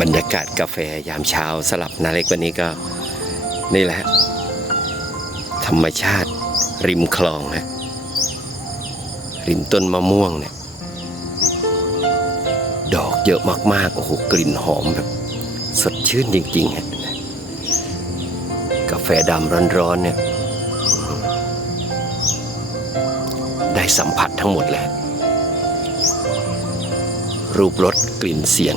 บรรยากาศกาแฟยามเช้าสลับนาเล็กวันนี้ก็นี่แหละ ธรรมชาติริมคลองฮะริมต้นมะม่วงเนี่ย ดอกเยอะมากๆโอ้โหกลิ่นหอมแบบ สดชื่นจริงๆฮะกาแฟดำร้อนๆเนี่ย ได้สัมผัสทั้งหมดเลยรูปรสกลิ่นเสียง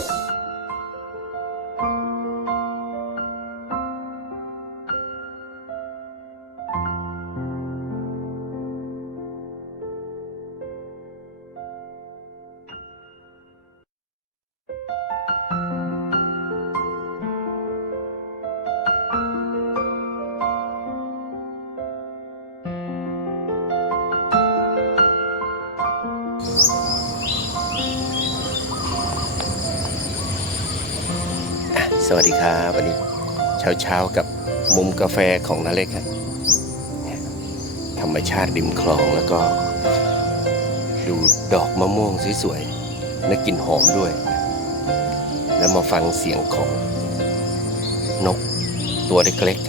สวัสดีครับวันนี้เช้าเช้าๆกับมุมกาแฟของนาเล็กครับธรรมชาติริมคลองแล้วก็ ดูดอกมะม่วงสวยๆและกลิ่นหอมด้วย แล้วมาฟังเสียงของนกตัวเล็กๆ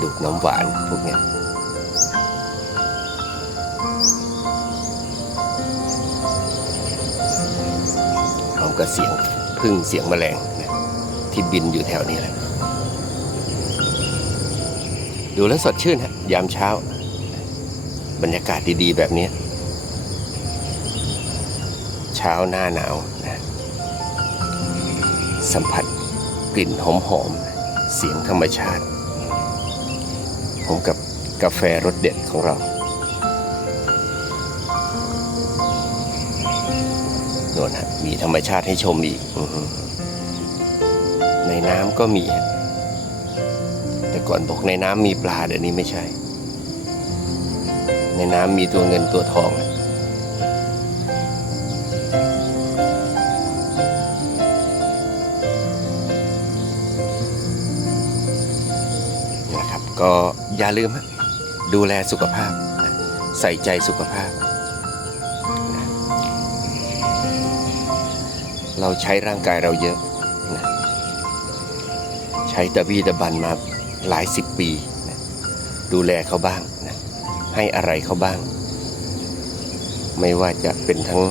ดูดน้ำหวานพวกนี้ กับเสียงพึ่งเสียงแมลงนะที่บินอยู่แถวนี้แหละดูแล้วสดชื่นฮะยามเช้า บรรยากาศดีๆ แบบนี้ เช้าหน้าหนาวนะสัมผัสกลิ่นหอมๆเสียงธรรมชาติ ผมกับกาแฟรสเด็ดของเรา โน่นฮะมีธรรมชาติให้ชมอีกอในน้ำก็มี แต่ก่อนบอกในน้ำมีปลาเดี๋ยวนี้ไม่ใช่ ในน้ำมีตัวเงินตัวทองนี่นะครับ ก็อย่าลืมดูแลสุขภาพ ใส่ใจสุขภาพ เราใช้ร่างกายเราเยอะนะใช้ตะบีตะบันมาหลายสิบปีนะดูแลเขาบ้างนะให้อะไรเขาบ้าง ไม่ว่าจะเป็นทั้ง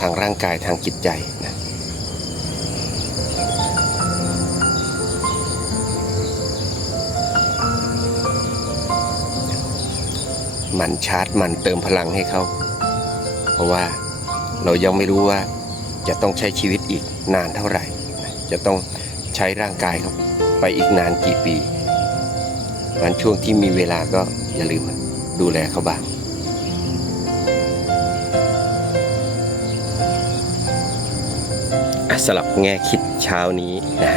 ทางร่างกายทางจิตใจนะมันชาร์จมันเติมพลังให้เขา เพราะว่าเรายังไม่รู้ว่า จะต้องใช้ชีวิตอีกนานเท่าไหร่ จะต้องใช้ร่างกายครับไปอีกนานกี่ปีวันช่วงที่มีเวลาก็อย่าลืมดูแลเขาบ้างอะสลับแง่คิดเช้านี้นะ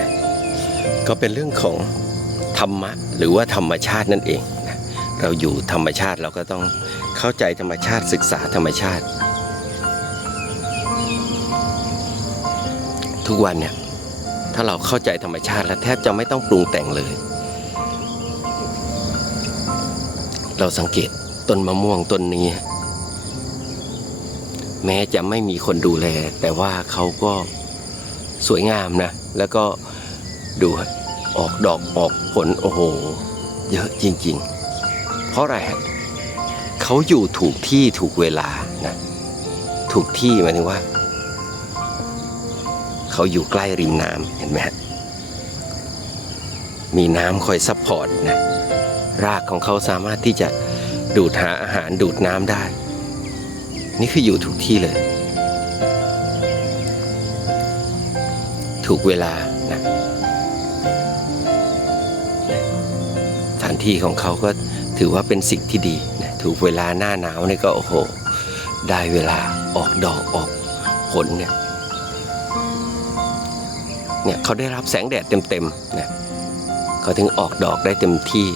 ก็เป็นเรื่องของธรรมะหรือว่าธรรมชาตินั่นเอง เราอยู่ธรรมชาติเราก็ต้องเข้าใจธรรมชาติศึกษาธรรมชาติ ทุกวันเนี่ย ถ้าเราเข้าใจธรรมชาติแล้วแทบจะไม่ต้องปรุงแต่งเลย เราสังเกตต้นมะม่วงต้นนี้ แม้จะไม่มีคนดูแล แต่ว่าเขาก็สวยงามนะ แล้วก็ดูออกดอกออกผลโอ้โห เยอะจริง ๆ เพราะอะไรเขาอยู่ถูกที่ถูกเวลานะ ถูกที่หมายถึงว่า เขาอยู่ใกล้ริมน้ำเห็นไหมฮะมีน้ำคอยซัพพอร์ตนะรากของเขาสามารถที่จะดูดหาอาหารดูดน้ำได้ นี่คืออยู่ถูกที่เลย ถูกเวลานะสถานที่ของเขาก็ถือว่าเป็นสิ่งที่ดีนะถูกเวลาหน้าหนาวนี่ก็โอ้โห ได้เวลาออกดอกออกผลเนี่ย เนี่ยเขาได้รับแสงแดดเต็มๆนะเขาถึงออกดอกได้เต็มที่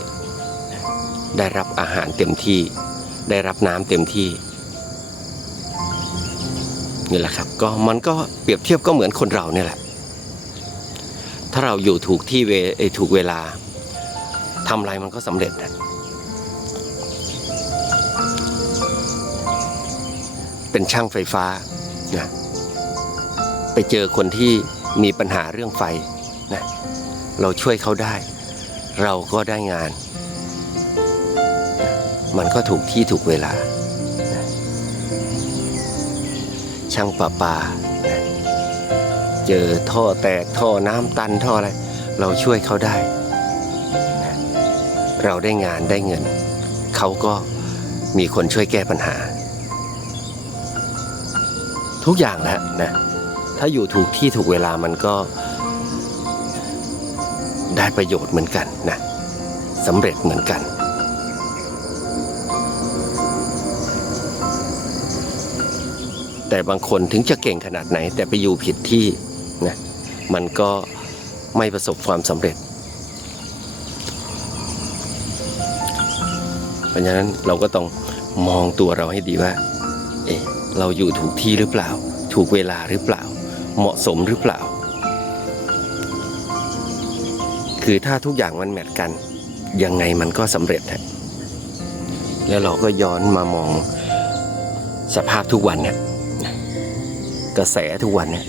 ได้รับอาหารเต็มที่ ได้รับน้ำเต็มที่นี่แหละครับก็มันก็เปรียบเทียบก็เหมือนคนเราเนี่ยแหละ ถ้าเราอยู่ถูกที่เวถูกเวลาทำอะไรมันก็สำเร็จนะเป็นช่างไฟฟ้านะไปเจอคนที่ มีปัญหาเรื่องไฟนะเราช่วยเขาได้ เราก็ได้งาน มันก็ถูกที่ถูกเวลา ช่างประปา เจอท่อแตกท่อน้ำตันท่ออะไร เราช่วยเขาได้ เราได้งานได้เงิน เขาก็มีคนช่วยแก้ปัญหา ทุกอย่างแหละนะ ถ้าอยู่ถูกที่ถูกเวลามันก็ได้ประโยชน์เหมือนกันนะสำเร็จเหมือนกัน แต่บางคนถึงจะเก่งขนาดไหน แต่ไปอยู่ผิดที่นะมันก็ไม่ประสบความสำเร็จ เพราะฉะนั้นเราก็ต้องมองตัวเราให้ดีว่า เอ๊ะเราอยู่ถูกที่หรือเปล่า ถูกเวลาหรือเปล่า เหมาะสมหรือเปล่า คือถ้าทุกอย่างมันแมทกัน ยังไงมันก็สำเร็จฮะแล้วเราก็ย้อนมามองสภาพทุกวันเนี่ยกระแสทุกวันเนี่ย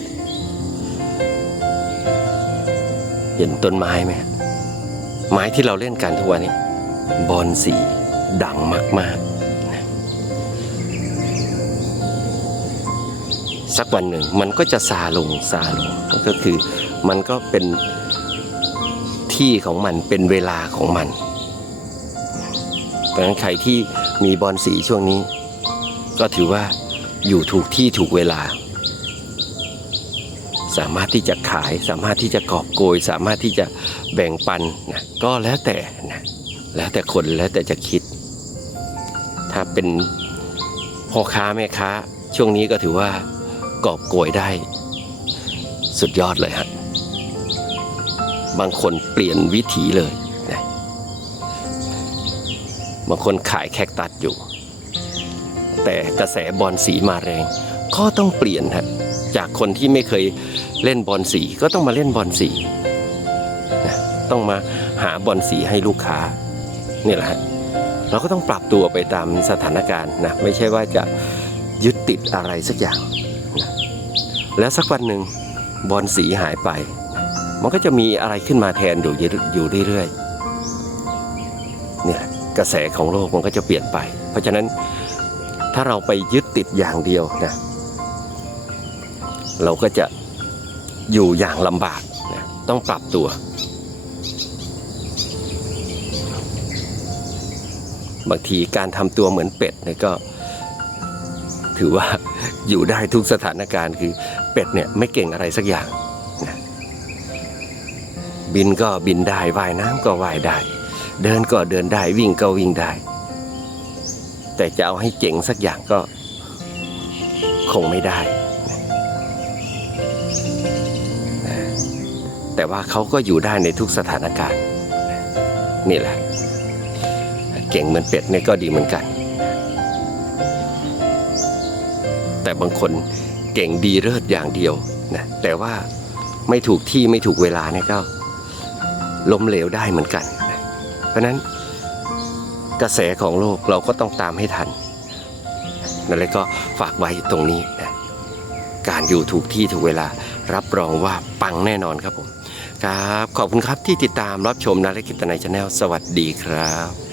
เห็นต้นไม้ไหมไม้ที่เราเล่นกันทุกวันนี้บอลสีดังมาก ๆ สักวันหนึ่ง มันก็จะซาลงซาลงก็คือมันก็เป็นที่ของมันเป็นเวลาของมัน เพราะฉะนั้นใครที่มีบอลสีช่วงนี้ ก็ถือว่าอยู่ถูกที่ถูกเวลา สามารถที่จะขายสามารถที่จะกอบโกย สามารถที่จะแบ่งปันนะก็แล้วแต่นะแล้วแต่คนแล้วแต่จะคิด ถ้าเป็นพ่อค้าแม่ค้าช่วงนี้ก็ถือว่า กอบโกยได้ สุดยอดเลยฮะ บางคนเปลี่ยนวิถีเลยนะบางคนขายแคคตัดอยู่ แต่กระแสบอลสีมาแรง ก็ต้องเปลี่ยนฮะจากคนที่ไม่เคยเล่นบอลสีก็ต้องมาเล่นบอลสีนะต้องมาหาบอลสีให้ลูกค้านี่แหละฮะเราก็ต้องปรับตัวไปตามสถานการณ์นะไม่ใช่ว่าจะยึดติดอะไรสักอย่าง แล้วสักวันหนึ่งบอลสีหายไป มันก็จะมีอะไรขึ้นมาแทนอยู่อยู่เรื่อยๆเนี่ยกระแสของโลกมันก็จะเปลี่ยนไป เพราะฉะนั้นถ้าเราไปยึดติดอย่างเดียวนะเราก็จะอยู่อย่างลำบากนะต้องปรับตัว บางทีการทำตัวเหมือนเป็ดเนี่ยก็ ถือว่าอยู่ได้ทุกสถานการณ์คือ เป็ดเนี่ยไม่เก่งอะไรสักอย่างนะบินก็บินได้ว่ายน้ำก็ว่ายได้ เดินก็เดินได้วิ่งก็วิ่งได้ แต่จะเอาให้เจ๋งสักอย่างก็คงไม่ได้แต่ว่าเขาก็อยู่ได้ในทุกสถานการณ์นี่แหละ เก่งเหมือนเป็ดเนี่ยก็ดีเหมือนกัน แต่บางคน เก่งดีเลิศอย่างเดียวนะแต่ว่าไม่ถูกที่ไม่ถูกเวลาเนี่ยก็ล้มเหลวได้เหมือนกันนะเพราะนั้นกระแสของโลกเราก็ต้องตามให้ทันนั่นเลยก็ฝากไว้ตรงนี้นะการอยู่ถูกที่ถูกเวลารับรองว่าปังแน่นอนครับผม ครับ ขอบคุณครับที่ติดตามรับชมนาฬิกิตนายชาแนลสวัสดีครับ